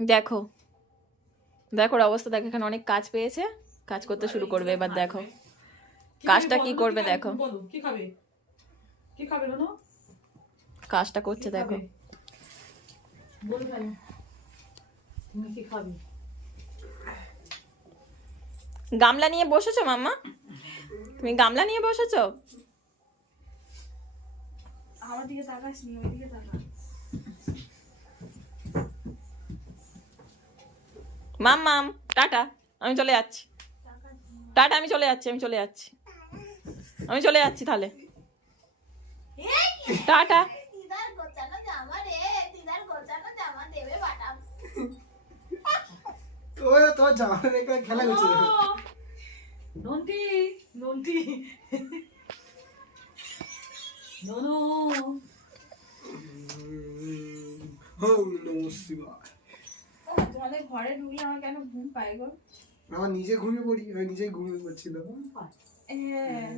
দেখো দেখো ওর অবস্থা দেখো, এখানে অনেক কাজ পেয়েছে, কাজ করতে শুরু করবে এবার। দেখো কাজটা কি করবে, দেখো কি খাবে, কি খাবে বলো, কাজটা করছে দেখো। বলবে তুমি কি খাবে। গামলা নিয়ে বসেছো মাম্মা, তুমি গামলা নিয়ে বসেছো? আমার দিকে তাকাস নি, ওই দিকে তাকা। মাম্মাম টাটা, আমি চলে যাচ্ছি, টাটা, আমি চলে যাচ্ছি, আমি চলে যাচ্ছি, আমি চলে যাচ্ছি তাহলে, টাটা। দিদার গোছানো জামা রে, দিদার গোছানো জামা দেবে বাটাম। ওই তোর জামা দেখে খেলা করছে। নন্টি নন্টি ননো ওম নমঃ শিবায়। তোমাদের ঘরে ঢুকলে আমার কেন ঘুম পায় গো? আমার নিজে ঘুমিয়ে পড়ি, আমি নিজেই ঘুমিয়ে পড়ছিলাম। হ্যাঁ